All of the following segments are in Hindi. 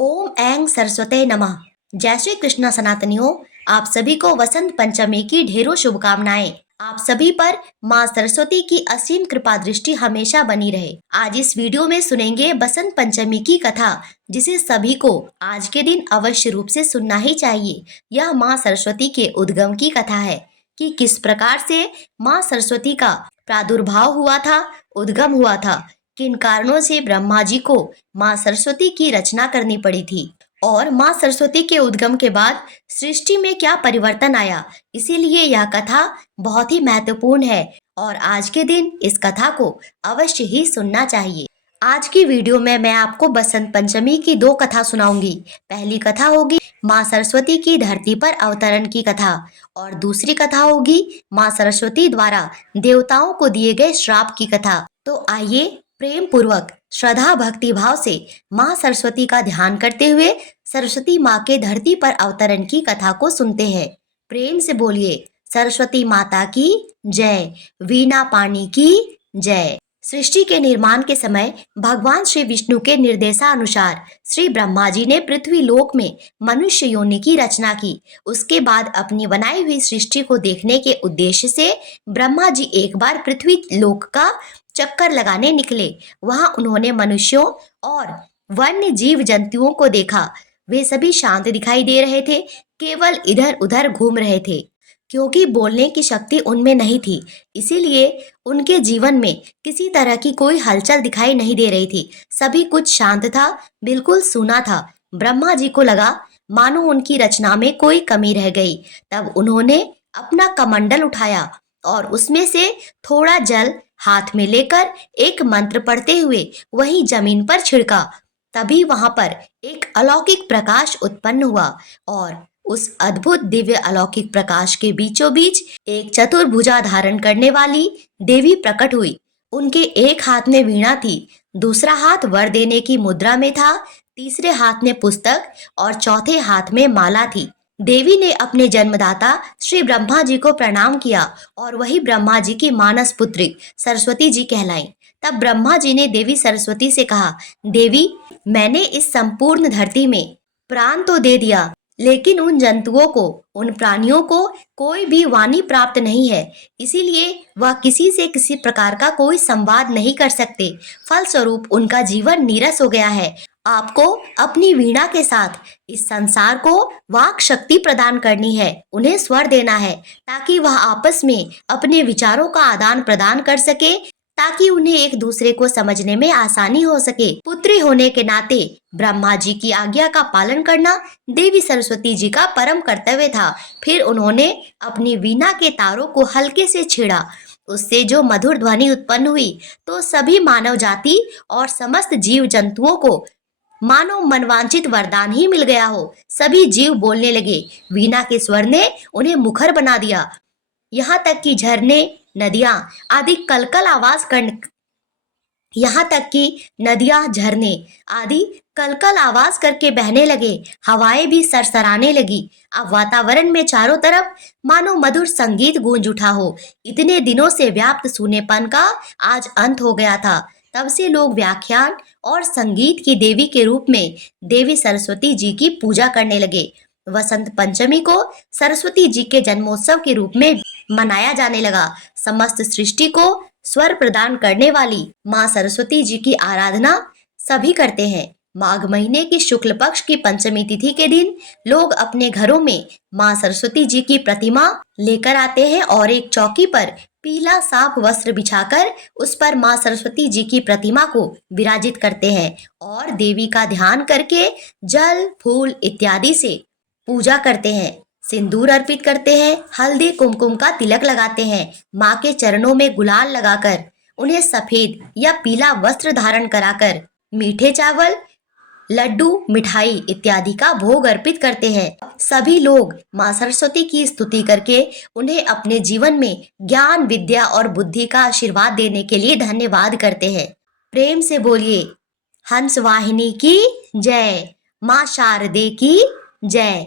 ओम ऐं सरस्वते नमः। जय श्री कृष्ण सनातनियों। आप सभी को वसंत पंचमी की ढेरों शुभकामनाएं। आप सभी पर माँ सरस्वती की असीम कृपा दृष्टि हमेशा बनी रहे। आज इस वीडियो में सुनेंगे बसंत पंचमी की कथा, जिसे सभी को आज के दिन अवश्य रूप से सुनना ही चाहिए। यह माँ सरस्वती के उद्गम की कथा है कि किस प्रकार से माँ सरस्वती का प्रादुर्भाव हुआ था, उद्गम हुआ था, किन कारणों से ब्रह्मा जी को माँ सरस्वती की रचना करनी पड़ी थी और माँ सरस्वती के उद्गम के बाद सृष्टि में क्या परिवर्तन आया। इसीलिए यह कथा बहुत ही महत्वपूर्ण है और आज के दिन इस कथा को अवश्य ही सुनना चाहिए। आज की वीडियो में मैं आपको बसंत पंचमी की दो कथा सुनाऊंगी। पहली कथा होगी माँ सरस्वती की धरती पर अवतरण की कथा और दूसरी कथा होगी माँ सरस्वती द्वारा देवताओं को दिए गए श्राप की कथा। तो आइए प्रेम पूर्वक श्रद्धा भक्ति भाव से माँ सरस्वती का ध्यान करते हुए सरस्वती माँ के धरती पर अवतरण की कथा को सुनते हैं। प्रेम से बोलिए सरस्वती माता की जय, वीणा पाणी की जय। सृष्टि के निर्माण के समय भगवान श्री विष्णु के निर्देशानुसार श्री ब्रह्मा जी ने पृथ्वी लोक में मनुष्य योनि की रचना की। उसके बाद अपनी बनाई हुई सृष्टि को देखने के उद्देश्य से ब्रह्मा जी एक बार पृथ्वी लोक का चक्कर लगाने निकले। वहां उन्होंने मनुष्यों और वन्य जीव जंतुओं को देखा। वे सभी शांत दिखाई दे रहे थे, केवल इधर उधर घूम रहे थे। क्योंकि बोलने की शक्ति उनमें नहीं थी, इसीलिए उनके जीवन में किसी तरह की कोई हलचल दिखाई नहीं दे रही थी। सभी कुछ शांत था, बिल्कुल सूना था। ब्रह्मा जी को लगा मानो उनकी रचना में कोई कमी रह गई। तब उन्होंने अपना कमंडल उठाया और उसमें से थोड़ा जल हाथ में लेकर एक मंत्र पढ़ते हुए वहीं जमीन पर छिड़का। तभी वहां पर एक अलौकिक प्रकाश उत्पन्न हुआ और उस अद्भुत दिव्य अलौकिक प्रकाश के बीचों बीच एक चतुर्भुजा धारण करने वाली देवी प्रकट हुई। उनके एक हाथ में वीणा थी, दूसरा हाथ वर देने की मुद्रा में था, तीसरे हाथ में पुस्तक और चौथे हाथ में माला थी। देवी ने अपने जन्मदाता श्री ब्रह्मा जी को प्रणाम किया और वही ब्रह्मा जी की मानस पुत्री सरस्वती जी कहलाई। तब ब्रह्मा जी ने देवी सरस्वती से कहा, देवी, मैंने इस संपूर्ण धरती में प्राण तो दे दिया, लेकिन उन जंतुओं को, उन प्राणियों को कोई भी वाणी प्राप्त नहीं है। इसीलिए वह किसी से किसी प्रकार का कोई संवाद नहीं कर सकते। फलस्वरूप उनका जीवन नीरस हो गया है। आपको अपनी वीणा के साथ इस संसार को वाक शक्ति प्रदान करनी है, उन्हें स्वर देना है, ताकि वह आपस में अपने विचारों का आदान प्रदान कर सके, ताकि उन्हें एक दूसरे को समझने में आसानी हो सके। पुत्री होने के नाते ब्रह्मा जी की आज्ञा का पालन करना देवी सरस्वती जी का परम कर्तव्य था। फिर उन्होंने अपनी वीणा के तारों को हल्के से छेड़ा। उससे जो मधुर ध्वनि उत्पन्न हुई तो सभी मानव जाति और समस्त जीव जंतुओं को मानो मनवांचित वरदान ही मिल गया हो। सभी जीव बोलने लगे। वीणा के स्वर ने उन्हें मुखर बना दिया। यहाँ तक कि झरने, नदियां आदि कलकल आवाज कर यहाँ तक कि नदियां, झरने आदि कलकल आवाज करके बहने लगे। हवाएं भी सरसराने लगी। अब वातावरण में चारों तरफ मानो मधुर संगीत गूंज उठा हो। इतने दिनों से व्याप्त सूनेपन का आज अंत हो गया था। तब से लोग व्याख्यान और संगीत की देवी के रूप में देवी सरस्वती जी की पूजा करने लगे। वसंत पंचमी को सरस्वती जी के जन्मोत्सव के रूप में मनाया जाने लगा। समस्त सृष्टि को स्वर प्रदान करने वाली माँ सरस्वती जी की आराधना सभी करते हैं। माघ महीने की शुक्ल पक्ष की पंचमी तिथि के दिन लोग अपने घरों में माँ सरस्वती जी की प्रतिमा लेकर आते हैं और एक चौकी पर पीला साफ वस्त्र बिछाकर उस पर माँ सरस्वती जी की प्रतिमा को विराजित करते हैं और देवी का ध्यान करके जल, फूल इत्यादि से पूजा करते हैं। सिंदूर अर्पित करते हैं, हल्दी कुमकुम का तिलक लगाते हैं। माँ के चरणों में गुलाल लगाकर उन्हें सफेद या पीला वस्त्र धारण कराकर मीठे चावल, लड्डू, मिठाई इत्यादि का भोग अर्पित करते हैं। सभी लोग माँ सरस्वती की स्तुति करके उन्हें अपने जीवन में ज्ञान, विद्या और बुद्धि का आशीर्वाद देने के लिए धन्यवाद करते हैं। प्रेम से बोलिए हंस वाहिनी की जय, माँ शारदे की जय।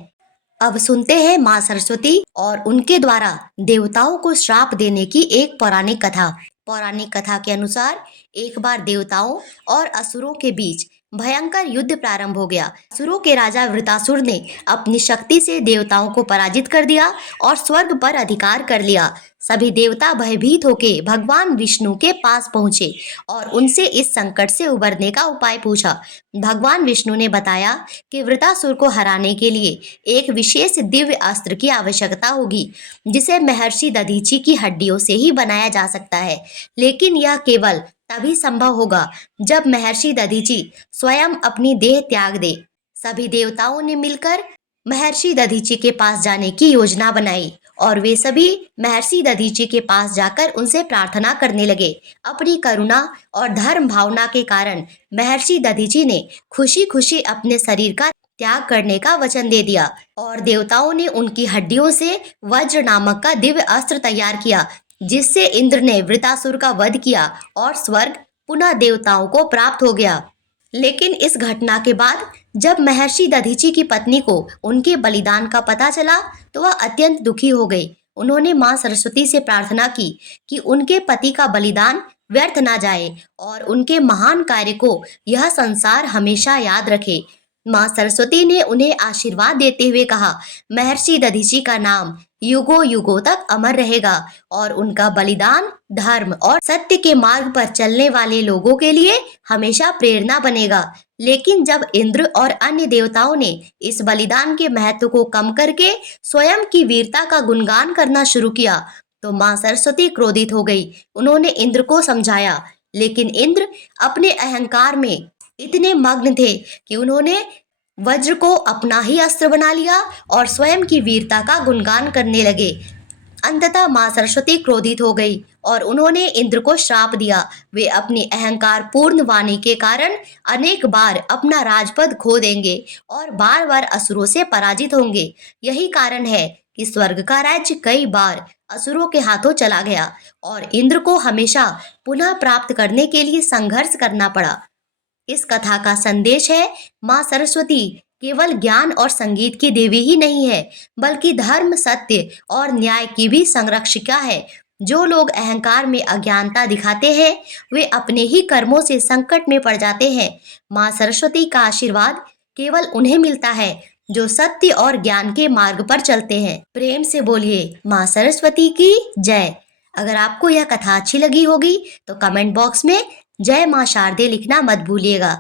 अब सुनते हैं माँ सरस्वती और उनके द्वारा देवताओं को श्राप देने की एक पौराणिक कथा। पौराणिक कथा के अनुसार एक बार देवताओं और असुरों के बीच भयंकर युद्ध प्रारंभ हो गया। असुरों के राजा वृतासुर ने अपनी शक्ति से देवताओं को पराजित कर दिया और स्वर्ग पर अधिकार कर लिया। सभी देवता भयभीत होके भगवान विष्णु के पास पहुंचे और उनसे इस संकट से उबरने का उपाय पूछा। भगवान विष्णु ने बताया कि वृतासुर को हराने के लिए एक विशेष दिव्य अस्त्र की आवश्यकता होगी, जिसे महर्षि दधीचि की हड्डियों से ही बनाया जा सकता है। लेकिन यह केवल तभी संभव होगा जब महर्षि दधीचि स्वयं अपनी देह त्याग दे। सभी देवताओं ने मिलकर महर्षि दधीचि के पास जाने की योजना बनाई और वे सभी महर्षि दधीचि के पास जाकर उनसे प्रार्थना करने लगे। अपनी करुणा और धर्म भावना के कारण महर्षि दधीचि ने खुशी खुशी अपने शरीर का त्याग करने का वचन दे दिया और देवताओं ने उनकी हड्डियों से वज्र नामक का दिव्य अस्त्र तैयार किया, जिससे इंद्र ने वृतासुर का वध किया और स्वर्ग पुनः देवताओं को प्राप्त हो गया। लेकिन इस घटना के बाद जब महर्षि दधीचि की पत्नी को उनके बलिदान का पता चला तो वह अत्यंत दुखी हो गई। उन्होंने मां सरस्वती से प्रार्थना की कि उनके पति का बलिदान व्यर्थ ना जाए और उनके महान कार्य को यह संसार हमेशा याद रखे। मां सरस्वती ने उन्हें आशीर्वाद देते हुए कहा, महर्षि दधीचि का नाम युगों युगों तक अमर रहेगा और उनका बलिदान धर्म और सत्य के मार्ग पर चलने वाले लोगों के लिए हमेशा प्रेरणा बनेगा। लेकिन जब इंद्र और अन्य देवताओं ने इस बलिदान के महत्व को कम करके स्वयं की वीरता का गुणगान करना शुरू किया तो मां सरस्वती क्रोधित हो गई। उन्होंने इंद्र को समझाया, लेकिन इंद्र अपने अहंकार में इतने मग्न थे कि उन्होंने वज्र को अपना ही अस्त्र बना लिया और स्वयं की वीरता का गुणगान करने लगे। अंततः मां सरस्वती क्रोधित हो गई और उन्होंने इंद्र को श्राप दिया। वे अपनी अहंकार पूर्ण वाणी के कारण अनेक बार अपना राजपद खो देंगे और बार बार असुरों से पराजित होंगे। यही कारण है कि स्वर्ग का राज्य कई बार असुरों के हाथों चला गया और इंद्र को हमेशा पुनः प्राप्त करने के लिए संघर्ष करना पड़ा। इस कथा का संदेश है, मां सरस्वती केवल ज्ञान और संगीत की देवी ही नहीं है, बल्कि धर्म, सत्य और न्याय की भी संरक्षिका है। जो लोग अहंकार में अज्ञानता दिखाते हैं, वे अपने ही कर्मों से संकट में पड़ जाते हैं। मां सरस्वती का आशीर्वाद केवल उन्हें मिलता है जो सत्य और ज्ञान के मार्ग पर चलते हैं। प्रेम से बोलिए मां सरस्वती की जय। अगर आपको यह कथा अच्छी लगी होगी तो कमेंट बॉक्स में जय मां शारदे लिखना मत भूलिएगा।